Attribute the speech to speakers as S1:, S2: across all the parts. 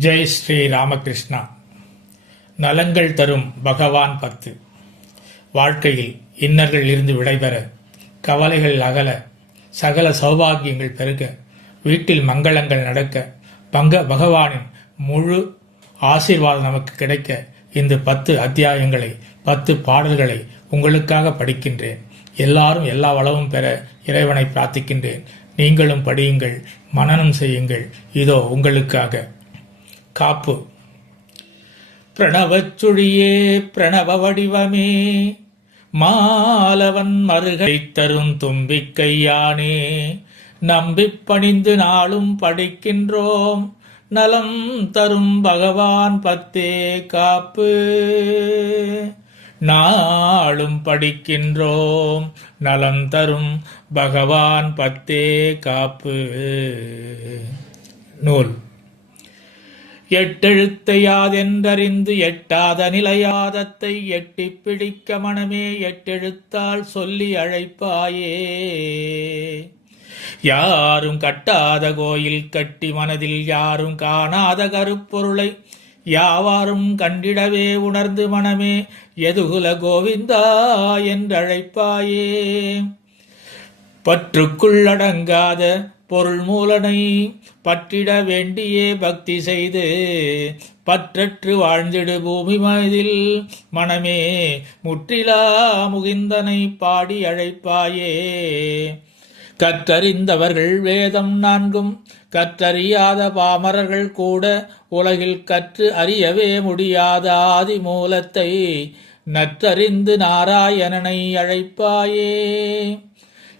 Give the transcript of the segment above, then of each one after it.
S1: ஜெய் ஸ்ரீ ராமகிருஷ்ணா. நலங்கள் தரும் பகவான் பத்து. வாழ்க்கையில் இன்னர்கள் இருந்து விடைபெற கவலைகள் அகல சகல சௌபாகியங்கள் பெருக வீட்டில் மங்களங்கள் நடக்க பங்க பகவானின் முழு ஆசீர்வாதம் நமக்கு கிடைக்க இந்த பத்து அத்தியாயங்களை பத்து பாடல்களை உங்களுக்காக படிக்கின்றேன். எல்லாரும் எல்லா வளமும் பெற இறைவனை பிரார்த்திக்கின்றேன். நீங்களும் படியுங்கள் மனனம் செய்யுங்கள். இதோ உங்களுக்காக. காப்பு. பிரணவச்சுழியே பிரணவ வடிவமே மாலவன் மருகை தரும் தும்பிக்கையானே நம்பி பணிந்து நாளும் படிக்கின்றோம் நலம் தரும் பகவான் பத்தே காப்பு. நாளும் படிக்கின்றோம் நலம் தரும் பகவான் பத்தே காப்பு. நூல். எட்டெழுத்தை யாதென்றறிந்து எட்டாத நிலையாதத்தை எட்டிப் பிடிக்க மனமே எட்டெழுத்தால் சொல்லி அழைப்பாயே. யாரும் கட்டாத கோயில் கட்டி மனதில் யாரும் காணாத கருப்பொருளை யாவாரும் கண்டிடவே உணர்ந்து மனமே எதுகுல கோவிந்தா என்றழைப்பாயே. பற்றுக்குள்ளடங்காத பொருள் மூலனை பற்றிட வேண்டியே பக்தி செய்து பற்றற்று வாழ்ந்திடு பூமி மதில் மனமே முற்றிலா முகிந்தனை பாடி அழைப்பாயே. கற்றறிந்தவர்கள் வேதம் நான்கும் கற்றறியாத பாமரர்கள் கூட உலகில் கற்று அறியவே முடியாத ஆதி மூலத்தை நற்றறிந்து நாராயணனை அழைப்பாயே.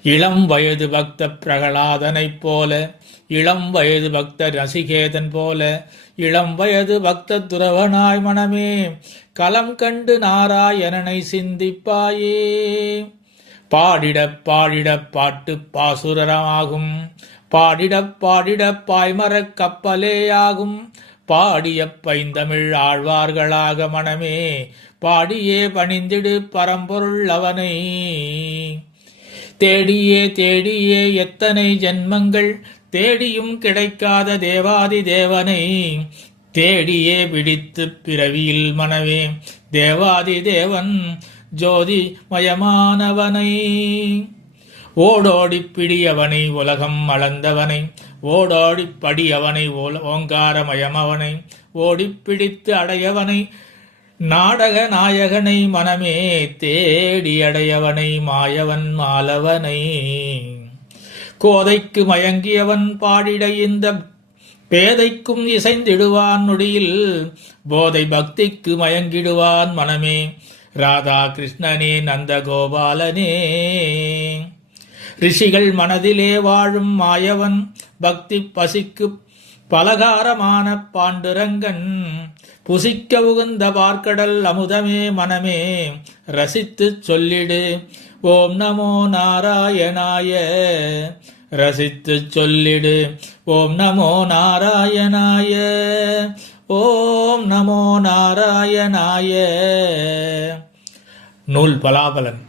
S1: இளம் வயது பக்த பிரகலாதனைப் போல இளம் வயது பக்த ரசிகேதன் போல இளம் வயது பக்த துறவனாய் மனமே களம் கண்டு நாராயணனை சிந்திப்பாயே. பாடிட பாடிட பாட்டு பாசுரமாகும் பாடிட பாடிட பாய்மரக் கப்பலேயாகும். பாடிய பைந்தமிழ் ஆழ்வார்களாக மனமே பாடியே பணிந்திடு பரம்பொருள் அவனை. தேடியே தேடியே எத்தனை ஜென்மங்கள்? தேடியும் கிடைக்காத தேவாதி தேவனை தேடியே பிடித்து பிறவியில் மனவே தேவாதி தேவன் ஜோதி மயமானவனை ஓடோடி பிடியவனை உலகம் அளந்தவனை. ஓடோடி படியவனை ஓல- ஓங்காரமயமவனை. ஓடிப் பிடித்து அடையவனை நாடக நாயகனை மனமே தேடி அடையவனை மாயவன் மாலவனை. கோதைக்கு மயங்கியவன் பாடிட இந்த பேதைக்கும் இசைந்திடுவான் நொடியில் போதை பக்திக்கு மயங்கிடுவான் மனமே. ராதா கிருஷ்ணனே நந்த கோபாலனே ரிஷிகள் மனதிலே வாழும் மாயவன் பக்தி பசிக்கு பலகாரமான பாண்டுரங்கன். புசிக்க உகுந்த பார்க்கடல் அமுதமே மனமே ரசித்துச் சொல்லிடு. ஓம் நமோ நாராயணாய ரசித்துச் சொல்லிடு. ஓம் நமோ நாராயணாய ஓம் நமோ நாராயணாய. நூல் பலாபலன்.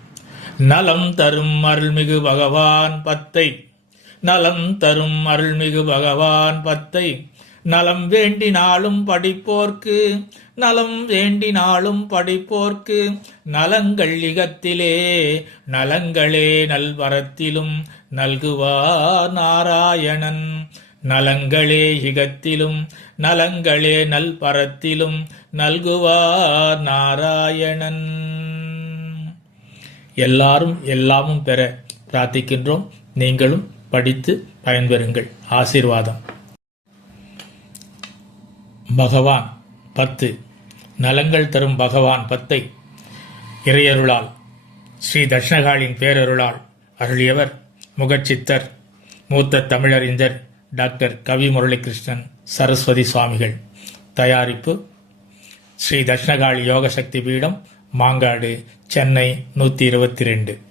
S1: நலம் தரும் அருள்மிகு பகவான் பத்தை. நலம் தரும் அருள்மிகு பகவான் பத்தை. நலம் வேண்டினாலும் படிப்போர்க்கு நலம் வேண்டினாலும் படிப்போர்க்கு நலங்கள் இகத்திலே நலங்களே நல்வரத்திலும் நல்குவார் நாராயணன். நலங்களே இகத்திலும் நலங்களே நல்பரத்திலும் நல்குவார் நாராயணன். எல்லாரும் எல்லாமும் பெற பிரார்த்திக்கின்றோம். நீங்களும் படித்து பயன்பெறுங்கள். ஆசீர்வாதம். பகவான் பத்து. நலங்கள் தரும் பகவான் பத்தை. இறையருளால். ஸ்ரீ தட்சிணகாளின் பேரருளால் அருளியவர் முகச்சித்தர். மூத்த தமிழறிஞர் டாக்டர் கவி முரளிகிருஷ்ணன் சரஸ்வதி சுவாமிகள். தயாரிப்பு ஸ்ரீ தட்சிணகாளி யோகசக்தி பீடம் மாங்காடு சென்னை நூற்றி இருபத்தி ரெண்டு.